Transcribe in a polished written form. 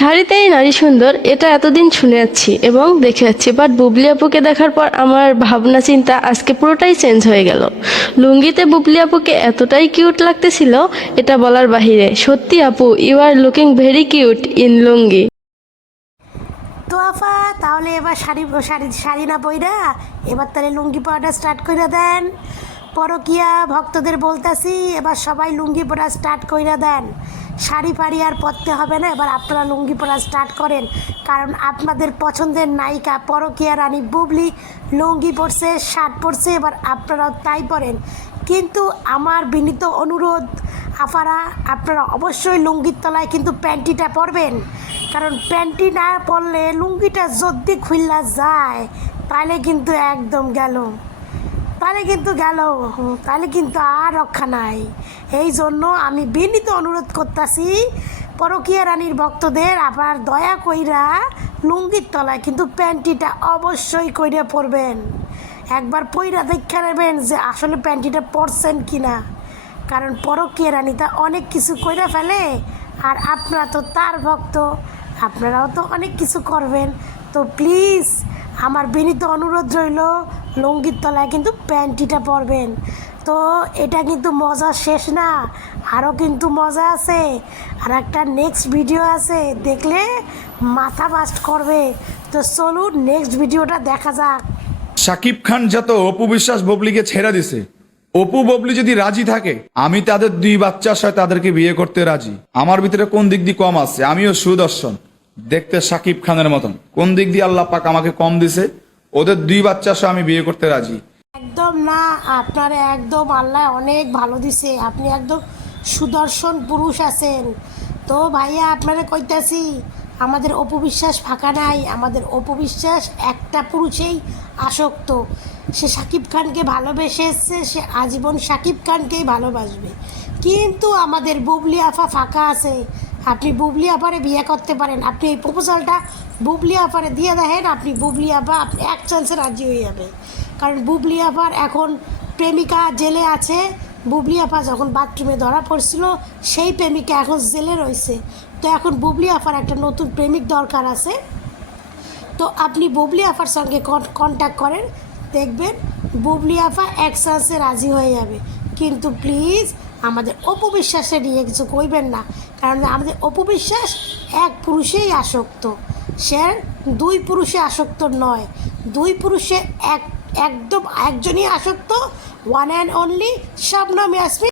শাড়িতেই নারী সুন্দর, এটা এতদিন শুনে যাচ্ছি এবং দেখে যাচ্ছি, বাট বুবলি আপুকে দেখার পর আমার ভাবনা চিন্তা আজকে পুরোটাই চেঞ্জ হয়ে গেল। লুঙ্গিতে বুবলি আপুকে এতটাই কিউট লাগতেছিল, এটা বলার বাহিরে। সত্যি আপু, you are looking very cute in lungi. তো আফা, তাহলে এবার শাড়ি শাড়ি শাড়ি না পইরা এবার তাহলে লুঙ্গি পরাটা স্টার্ট করে দেন। পরকিয়া ভক্তদের বলতাছি, এবার সবাই লুঙ্গি পরা স্টার্ট করে দেন। শাড়ি ফাড়ি আর পরতে হবে না, এবার আপনারা লুঙ্গি পরা স্টার্ট করেন। কারণ আপনাদের পছন্দের নায়িকা পরকিয়া রানী বুবলি লুঙ্গি পরছে, শার্ট পরছে, এবার আপনারাও তাই পরেন। কিন্তু আমার বিনীত অনুরোধ আফারা, আপনারা অবশ্যই লুঙ্গির তলায় কিন্তু প্যান্টিটা পরবেন। কারণ প্যান্টি না পরলে লুঙ্গিটা যদি খুললা যায় তাহলে কিন্তু একদম গেল, তাহলে কিন্তু আর রক্ষা নাই। এই জন্য আমি বিনীত অনুরোধ করতেছি পরকীয়া রানীর ভক্তদের, আবার দয়া কইরা লুঙ্গির তলায় কিন্তু প্যান্টিটা অবশ্যই কইরা পরবেন। একবার পইরা দেখে নেবেন যে আসলে প্যান্টিটা পরছেন কি না। কারণ পরকীয়া রানীটা অনেক কিছু কইরা ফেলে, আর আপনারা তো তার ভক্ত, আপনারাও তো অনেক কিছু করবেন। তো প্লিজ আমার বিনীত অনুরোধ রইল, লুঙ্গির তলায় কিন্তু প্যান্টিটা পরবেন। তো এটা কিন্তু মজা শেষ না, আরও কিন্তু মজা আছে। আর একটা নেক্সট ভিডিও আছে, দেখলে মাথা বাস্ট করবে। তো চলুন নেক্সট ভিডিওটা দেখা যাক। শাকিব খান যত অপু বিশ্বাস ববলিকে ছেড়ে দিছে, অপু ববলি যদি রাজি থাকে, আমি তাদের দুই বাচ্চার সাথে তাদেরকে বিয়ে করতে রাজি। আমার ভিতরে কোন দিক দিয়ে কম আছে? আমিও সুদর্শন, দেখতে শাকিব খানের মতন। কোন দিক দিয়ে আল্লাহ পাক আমাকে কম দিছে? ওদের দুই বাচ্চার সাথে আমি বিয়ে করতে রাজি। একদম না, আপনার একদম আল্লাহ অনেক ভালো দিছে, আপনি একদম সুদর্শন পুরুষ আছেন। তো ভাইয়া আপনারা কইতাছি, আমাদের অপু বিশ্বাস ফাঁকা নাই, আমাদের অপু বিশ্বাস একটা পুরুষেই আসক্ত। সে শাকিব খানকে ভালোবেসে এসছে, সে আজীবন শাকিব খানকেই ভালোবাসবে। কিন্তু আমাদের বুবলি আফা ফাঁকা আছে, আপনি বুবলি আপারে বিয়ে করতে পারেন। আপনি এই প্রপোজালটা বুবলি আপারে দিয়ে দেখেন, আপনি বুবলি আপা আপনি এক চান্সে রাজি হয়ে যাবে। কারণ বুবলি আপার এখন প্রেমিকা জেলে আছে। বুবলি আপা যখন বাথরুমে ধরা পড়ছিল, সেই প্রেমিকা এখন জেলে রয়েছে। তো এখন বুবলি আপার একটা নতুন প্রেমিক দরকার আছে। তো আপনি বুবলি আপার সঙ্গে কন্ট্যাক্ট করেন, দেখবেন বুবলি আপা এক চান্সে রাজি হয়ে যাবে। কিন্তু প্লিজ আমাদের অপু বিশ্বাসে নিয়ে কিছু কইবেন না, কারণ আমাদের অপু বিশ্বাস এক পুরুষেই আসক্ত, সে দুই পুরুষে আসক্ত নয়। দুই পুরুষে একদম একজনই আসক্ত, one and only Shabnam Yasmin.